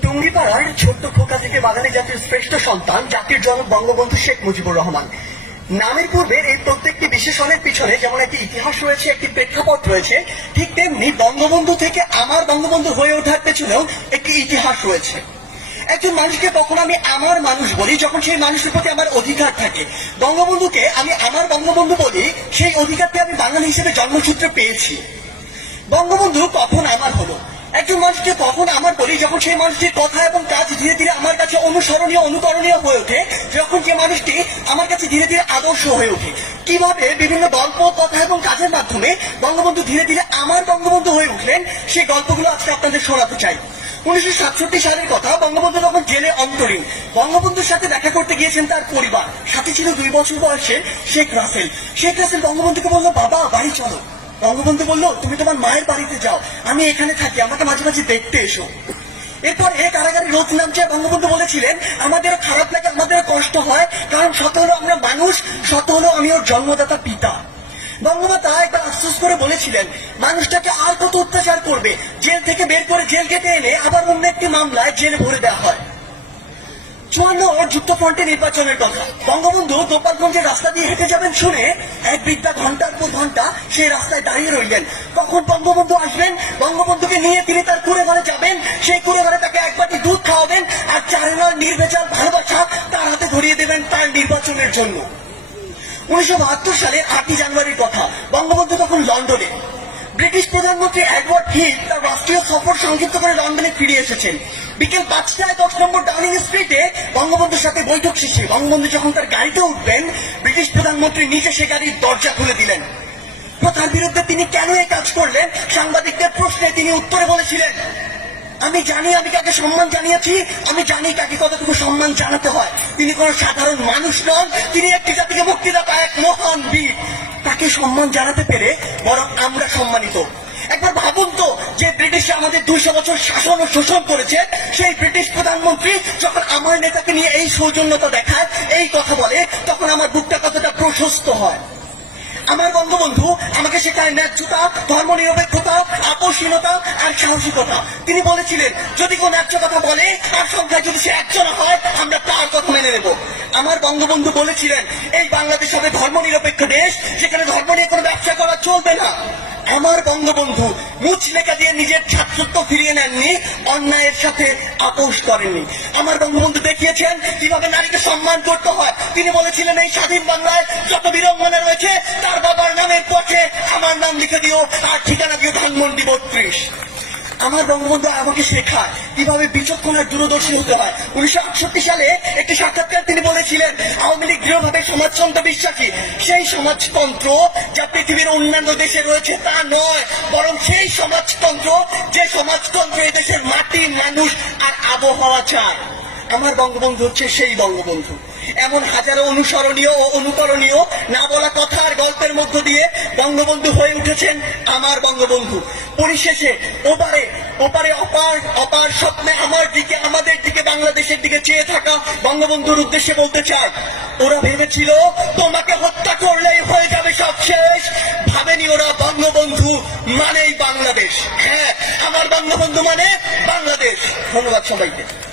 টুঙ্গিপাড়ার ছোট্ট খোকা থেকে বাঙালি জাতির শ্রেষ্ঠ সন্তান জাতির জনক বঙ্গবন্ধু শেখ মুজিবুর রহমান। নামের পূর্বে এই প্রত্যেকটি বিশেষণের পিছনে যেমন একটি ইতিহাস রয়েছে, একটি প্রেক্ষাপট রয়েছে, ঠিক তেমনি বঙ্গবন্ধু থেকে আমার বঙ্গবন্ধু হয়ে ওঠার পেছনেও একটি ইতিহাস রয়েছে। একজন মানুষকে কখন আমি আমার মানুষ বলি যখন সেই মানুষের প্রতি আমার অধিকার থাকে। বঙ্গবন্ধুকে আমি আমার বঙ্গবন্ধু বলি, সেই অধিকারটি আমি বাঙালি হিসেবে জন্মসূত্রে পেয়েছি। বঙ্গবন্ধু কখন আমার হলো? মানুষকে কখন আমার বলি যখন সেই মানুষটির কথা এবং কাজ ধীরে ধীরে আমার কাছে অনুসরণীয়, অনুকরণীয় হয়ে ওঠে, যখন যে মানুষটি আমার কাছে ধীরে ধীরে আদর্শ হয়ে ওঠে। কীভাবে বিভিন্ন গল্প, কথা এবং কাজের মাধ্যমে বঙ্গবন্ধু ধীরে ধীরে আমার বঙ্গবন্ধু হয়ে উঠলেন সেই গল্পগুলো আজকে আপনাদের শোনাতে চাই। উনিশশো সাতষট্টি সালের কথা, বঙ্গবন্ধু তখন জেলে অন্তরীণ। বঙ্গবন্ধুর সাথে দেখা করতে গিয়েছেন তার পরিবার। সাথে ছিল দুই বছর বয়সের শেখ রাসেল। শেখ রাসেল বঙ্গবন্ধুকে বলল, বাবা, বাড়ি চলো। বঙ্গবন্ধু বলল, তুমি তোমার মায়ের বাড়িতে যাও, আমি এখানে থাকি, আমাকে মাঝে মাঝে দেখতে এসো। এরপর এ কারাগারে রোজ নামছে বঙ্গবন্ধু বলেছিলেন, আমাদেরও খারাপ লাগে, আমাদেরও কষ্ট হয়, কারণ শত হলো আমরা মানুষ, শত হলো আমি ওর জন্মদাতা পিতা। বঙ্গমাতা একবার আফসোস করে বলেছিলেন, মানুষটাকে আর কত অত্যাচার করবে? জেল থেকে বের করে জেল কেটে এনে আবার অন্য একটি মামলায় জেলে ভরে দেওয়া হয়। চুয়ান্ন যুক্তফ্রন্টে নির্বাচনের কথা। বঙ্গবন্ধু গোপালগঞ্জের রাস্তা দিয়ে হেঁটে যাবেন শুনে এক বৃদ্ধা ঘণ্টার পর ঘণ্টা সেই রাস্তায় দাঁড়িয়ে রইলেন। কখন বঙ্গবন্ধু আসবেন? বঙ্গবন্ধুকে নিয়ে তিনি তার কুড়ে ঘরে যাবেন। সেই কুড়ে ঘরে তাকে এক বাটি দুধ খাওয়াবেন আর চারেনার নির্ভেজাল ভালোবাসা তার হাতে ধরিয়ে দেবেন তার নির্বাচনের জন্য। উনিশশো সালের আটই জানুয়ারির কথা। বঙ্গবন্ধু তখন লন্ডনে। ব্রিটিশ প্রধানমন্ত্রী এডওয়ার্ড হিল তার রাষ্ট্রীয় সফর সংক্ষিপ্ত করে লন্ডনে ফিরে এসেছেন। বিকেল পাঁচটায় দশ নম্বর ডাউনিং স্ট্রিটে বঙ্গবন্ধুর সাথে বৈঠক শেষে বঙ্গবন্ধু যখন তার গাড়িতে উঠবেন, ব্রিটিশ প্রধানমন্ত্রী নিচে সে গাড়ির দরজা খুলে দিলেন। প্রথার বিরুদ্ধে তিনি কেন এ কাজ করলেন, সাংবাদিকদের প্রশ্নে তিনি উত্তরে বলেছিলেন আমি জানি আমি কাকে সম্মান জানিয়েছি, আমি জানি কাকে কতটুকু সম্মান জানাতে হয়। তিনি কোনো সাধারণ মানুষ নন, তিনি একটি জাতিকে মুক্তিদাতা এক মহান বীর। তাকে সম্মান জানাতে পেরে বরং আমরা সম্মানিত। একবার ভাবুন তো, যে ব্রিটিশ আমাদের দুইশো বছর শাসন ও শোষণ করেছে, সেই ব্রিটিশ প্রধানমন্ত্রী যখন আমার নেতাকে নিয়ে এই সৌজন্যতা দেখায়, এই কথা বলে, তখন আমার বুকটা কতটা প্রশস্ত হয়। আমার বঙ্গবন্ধু, আমাকে শেখায় ন্যায্যতা ধর্ম নিরপেক্ষতা আপোষহীনতা আর সাহসিকতা। তিনি বলেছিলেন, যদি কোন ন্যায্য কথা বলে, তার সংখ্যায় যদি সে একজন হয়, আমরা তার কথা মেনে নেব। আমার বঙ্গবন্ধু বলেছিলেন, এই বাংলাদেশ হবে ধর্ম নিরপেক্ষ দেশ সেখানে ধর্ম নিয়ে কোনো ব্যবসা করা চলবে না। আমার বঙ্গবন্ধু মুচ লেখা দিয়ে নিজের ছাত্রত্ব ফিরিয়ে নেননি, অন্যায়ের সাথে আপোষ করেননি। আমার বঙ্গবন্ধু দেখিয়েছেন কীভাবে নারীকে সম্মান করতে হয়। তিনি বলেছিলেন, এই স্বাধীন বাংলায় যত বিড়ম্বনা রয়েছে, তার বাবার নামের পথে আমার নাম লিখে দিও আর ঠিকানা দিও ধানমন্ডি বত্রিশ। আমার বঙ্গবন্ধু আমাকে শেখায় কীভাবে বিচক্ষণ আর দূরদর্শী হতে হয়। উনিশশো আটষট্টি সালে একটি সাক্ষাৎকার তিনি বলেছিলেন, আওয়ামী লীগ দৃঢ়ভাবে সমাজতন্ত্র বিশ্বাসী। সেই সমাজতন্ত্র যা পৃথিবীর অন্যান্য দেশে রয়েছে তা নয়, বরং সেই সমাজতন্ত্র যে সমাজতন্ত্র এদেশের দেশের মাটি, মানুষ আর আবহাওয়া চায়। আমার বঙ্গবন্ধু হচ্ছে সেই বঙ্গবন্ধু। এমন হাজারো অনুসরণীয় ও অনুকরণীয় না বলা কথা আর গল্পের মধ্য দিয়ে বঙ্গবন্ধু হয়ে উঠেছেন আমার বঙ্গবন্ধু। পরিশেষে ওপারে ওপারে অপার অপার স্বপ্নে আমার দিকে, আমাদের দিকে, বাংলাদেশের দিকে চেয়ে থাকা বঙ্গবন্ধুর উদ্দেশ্যে বলতে চাই, ওরা ভেবেছিল তোমাকে হত্যা করলেই হয়ে যাবে সব শেষ। ভাবেনি ওরা বঙ্গবন্ধু মানেই বাংলাদেশ। হ্যাঁ আমার বঙ্গবন্ধু মানে বাংলাদেশ। ধন্যবাদ সবাইকে।